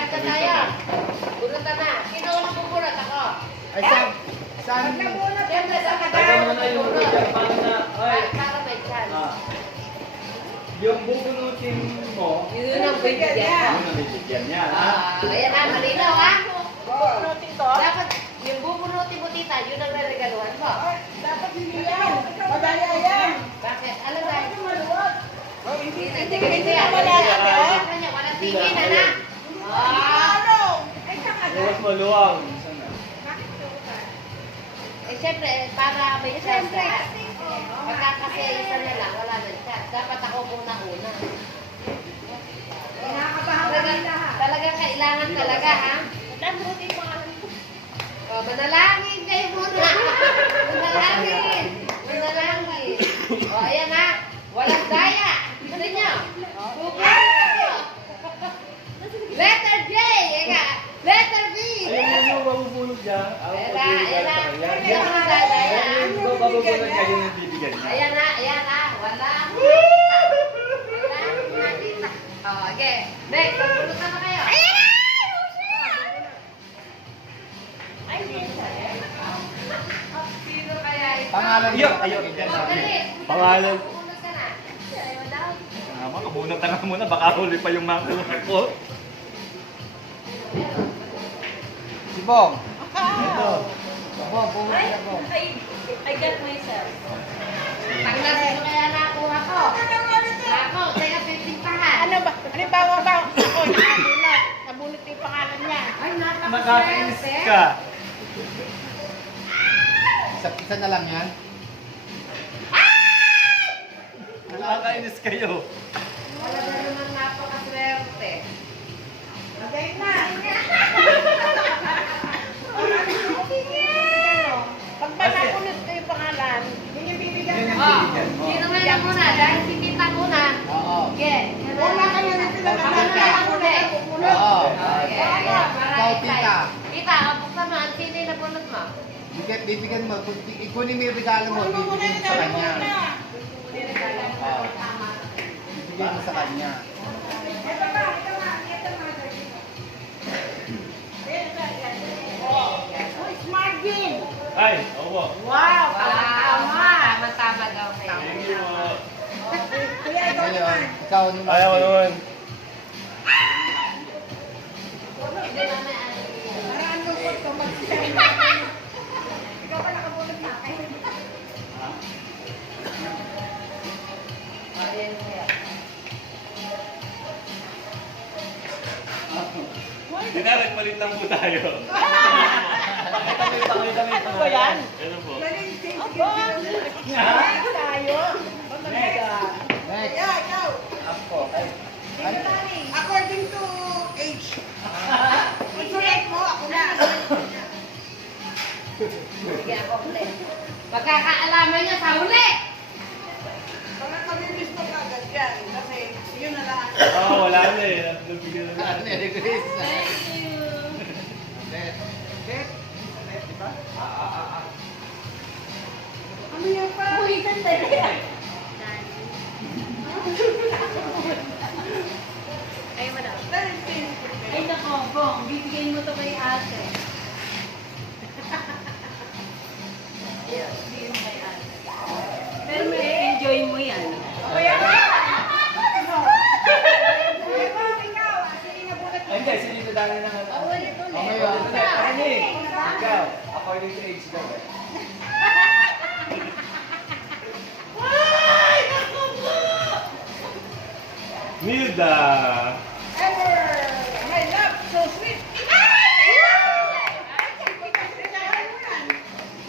Start na tayo. Bunutan na. Sino unang bubunot? Ako. Ay, saan? Siyempre, sa Taga mo na yung bubunot. Paano na? Ay. Para may chance. Yung bubunutin mo, Yun ang bibigyan ko. yun ang bibigyan niya. Ayan na, malinaw ha? Bubunutin to? Dapat, yung bubunutin mo tita, yun ang reregaluhan mo. Dapat hindi yan. Madaya yan. Bakit? Alam na. Hindi Hindi na wala yan. Walang tingin na na. Luwas mo, luwang. Eh, siyempre, para may chance na. Pagka kasi isa na lang, wala na chance. Dapat ako muna una. Talaga kailangan talaga, ha? O, manalangin kayo muna. Manalangin. Manalangin. O, ayan ha. Walang daya. Ano nyo? Bubulong kayo. Letter J. Eka. Letter B. Ayun yung mabubulog niya. Ayan na, ayan na. Ayan na, daya. Yung mabubulog niya, yun yung bibigyan niya. Ayan na, ayan na. Wala. O, okay. Next, magbulutan na kayo. Sino kaya ito? Pangalan Iyo, niyo. ayo. O, dali. Pangalan. Magbulot ka na. Ayaw daw. Tama, kabunot na nga muna. Baka huli pa yung mga ko. Si Bong. Ito. Bong, pumunta na Bong. I got myself. Tanggal sino kaya nakuha ko? Ako, kaya pipintahan. Ano ba? Halimbawa ba ako nakabunot? Nabunot yung pangalan niya. Ay, Nakakainis napakaswerte. ka. Isa na lang yan. Nakakainis kayo. Wala na naman napakaswerte. Magay na. Pag ba nabunot ko yung pangalan, yun yung bibigyan Yun na. yung Oh, bibigyan mo. sino kaya muna? Dahil si tita muna. Oo. Sige. Wala kayo na sila Ako na na ako na. Oo. Okay, ayan, para Ikaw, excited. tita. Tita, buksan mo. Ang sino yung nabunot mo? Bibigyan mo. Ikunin mo yung regalo mo. Bibigyan mo sa kanya. Oo. Bibigyan mo sa kanya. Smart game. Ay, opo. Wow! Tama! Tama daw kayo. Thank you. Kuya, ikaw Ngayon, naman. ikaw naman. Ayaw naman. Hindi naman ano. Parang lungkot ko mag-share. Ikaw pa nakabunot na akin. Ayan kaya. Dinarag palit lang po tayo. Ano ba yan? Ano po? Tayo. Next. Yeah, ikaw. Ako. Ay. According to age. Mag-select mo, ako na. Sige, ako ulit. Magkakaalaman niya sa huli! Baka kami-miss mo agad yan. Kasi yun na lang. Oo, wala na eh. Nabigyan na. Merry Christmas. Thank you! Set. Set. Set, di ba? Ano yan pa? Uy, sandali! Ay, madam. Ay, nako, Bong. Bibigyan mo to kay ate. Bibigyan mo kay ate. Pero may enjoy mo yan. Kuya! Ikaw, sige na bunot mo. Ay, hindi. Sige, ito dali na nga. Ulit, ulit. Okay, okay. Ano eh? Ikaw, according to age daw eh. Milda! Ever! My love, so sweet!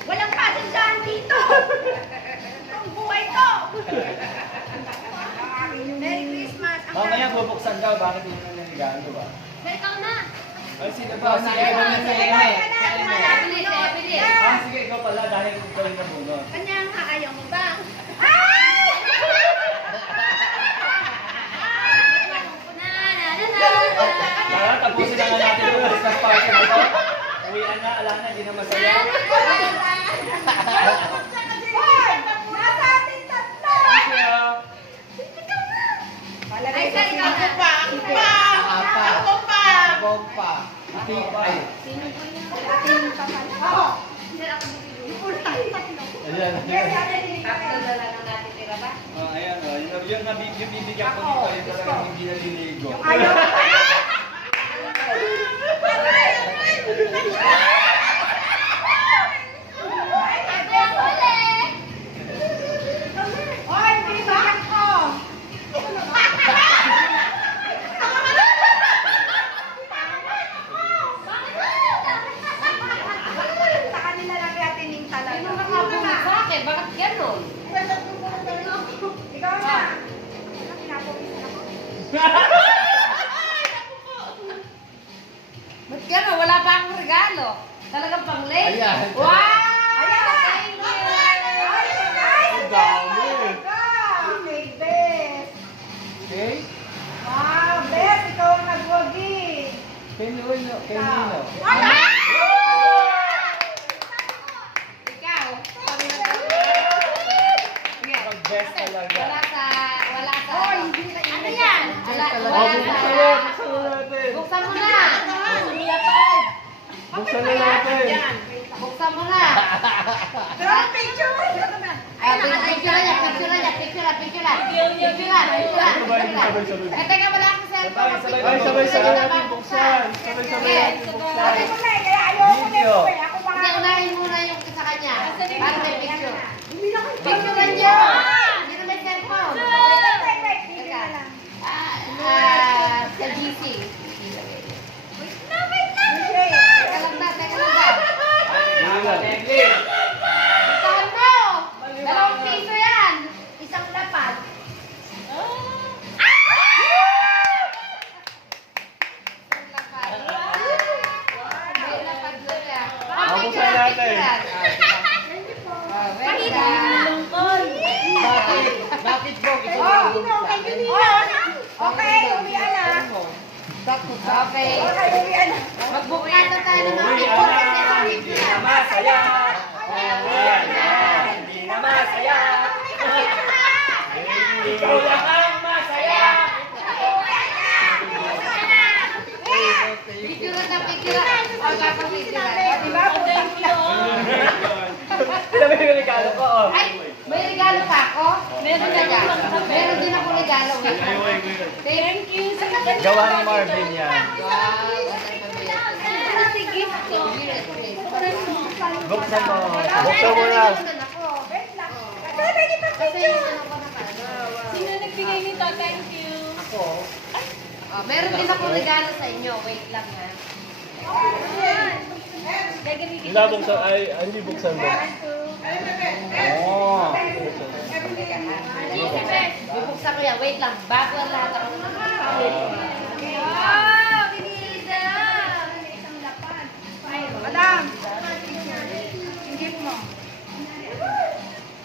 Walang pasensyahan dito! Itong buhay ko! Merry Christmas! Mamaya bubuksan daw, bakit hindi na nanigaan ba? Ikaw na! Ay, sino Ikaw ba? na, Sige, ikaw na sa eme. Sa eme. Bilis, bilis. Ah, sige, ikaw pala dahil ikaw yung nabunod. Kanya nga, ayaw mo ba? Tara, tapusin na nga natin yung Christmas party na ito. Uwian na, alam na, hindi na masaya. Nasa ating tatlo! Thank you. Ay, sa ikaw pa! Ako pa! Apa. Ako pa! Bong Ay, Ating papal. Oo. ayan. Tatlo na lang ang natin tira ba? Oh, ayan, oh. Yung bibigyan ko dito, yung talagang hindi naliligo. Ayaw. Oy, bibigyan ko. Sa kanila lang natin yung talaga. Sino nakabulog sa akin? Bakit ganon? Ikaw na. Pinapawisan ako. Ba't ganon? Wala pa akong regalo. Talagang pang late. Ayan. Wow! Ayan. Thank you! Ang dami. Okay, Bes. Okay? Wow, Bes, ikaw ang nagwagi. Nino. Ikaw. Pag-best talaga. Wala sa, Oh, hindi na ano yan? Oh, Wala buksan sa, natin. buksan mo na. Buksan na natin. Buksan mo na. Pero picture. Picture na. Teka, wala akong cellphone. Ay, sabay-sabay natin buksan. Sabay-sabay natin buksan. Sabi ko na eh, kaya ayoko na Video. ito eh. Ako Hindi, mga... unahin muna yung sa kanya. Para may picture. Hindi na kayo. Picture niyo. Hindi na may cellphone. Wait, hindi na lang. Sa GC. Michelle. Teka lang na. English. Ikaw mo! 2 piso yan! Isang lapad. Isang lapad. May lapad na siya. Buksan natin. Bakit po? Oh, okay, uwian na. Okay. Okay, uwian na. Magbukihan na tayo ng mga Uwi, picture anak. kasi sa Hindi picture. na masaya. Uwi na. Hindi na masaya. Ikaw lang ang masaya. Picture na picture. O, papapicture na. Diba, putang ina. Sinabi yung regalo ko, oh. Ay, may regalo pa ako? Meron na dyan. Meron din ako regalo. Thank you. Gawa ni Marvin yan. Buksan mo. Buksan mo na. Wait lang. Kasi pwede pa picture. Sino nagbigay nito? Thank you. Ako. Oh, meron din ako regalo sa inyo. Wait lang ha. Hindi buksan. Ay, hindi buksan mo. Oh. Bubuksan ko yan. Wait lang. Bago ang lahat ako. Wow! Binida! Madam. Yung gift mo.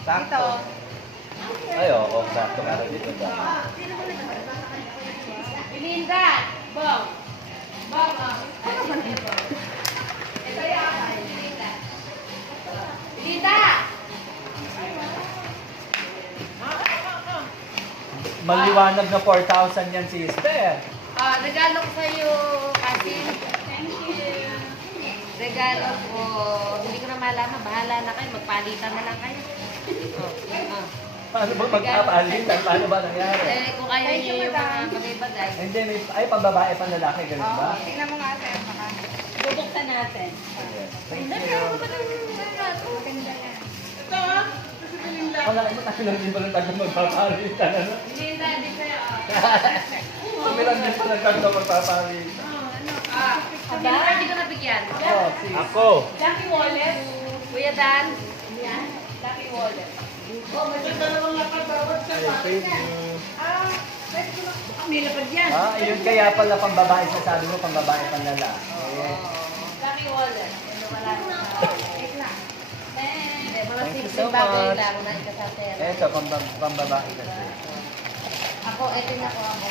Sakto. Ay, oo. Sakto ka rin dito. Belinda! Bong! Bong! Oh. Ito yan. Belinda! Belinda! Maliwanag na 4,000 yan, sister. Regalo ko sa'yo, Kasi. Thank you. Regalo ko. Hindi ko na malaman. Bahala na kayo. Magpalitan na lang kayo. Paano ba magpapalitan? Paano ba nangyari? Eh, kung ayaw niyo yung mga bagay-bagay. Hindi, ay pambabae, panlalaki, ganun ba? Tingnan mo nga sa'yo. Baka. Bubuksan natin. Thank you. Maganda yan. Wala mo tayo lang din pa ng tagang magpapalitan. Ano? Belinda, hindi sa'yo. Kami lang din pa ng tagang magpapalitan. Belinda, hindi ko nabigyan. Oh, sis. Ako. Lucky wallet. Kuya Dan. Lucky wallet. Thank you. May lapad yan. Ah, yun kaya pala pambabae sasabi mo, pambabae panlalaki. Lucky wallet. Ano wala na. Wait lang. Hindi, mga Thank you simple so bagay much. lang na ikasatera. Eto, pambabae kasi. Ako, eto na ko ako.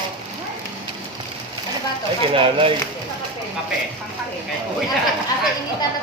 Ano ba to? Ay, kinanay. Kape. Pampalik. Ate, initan na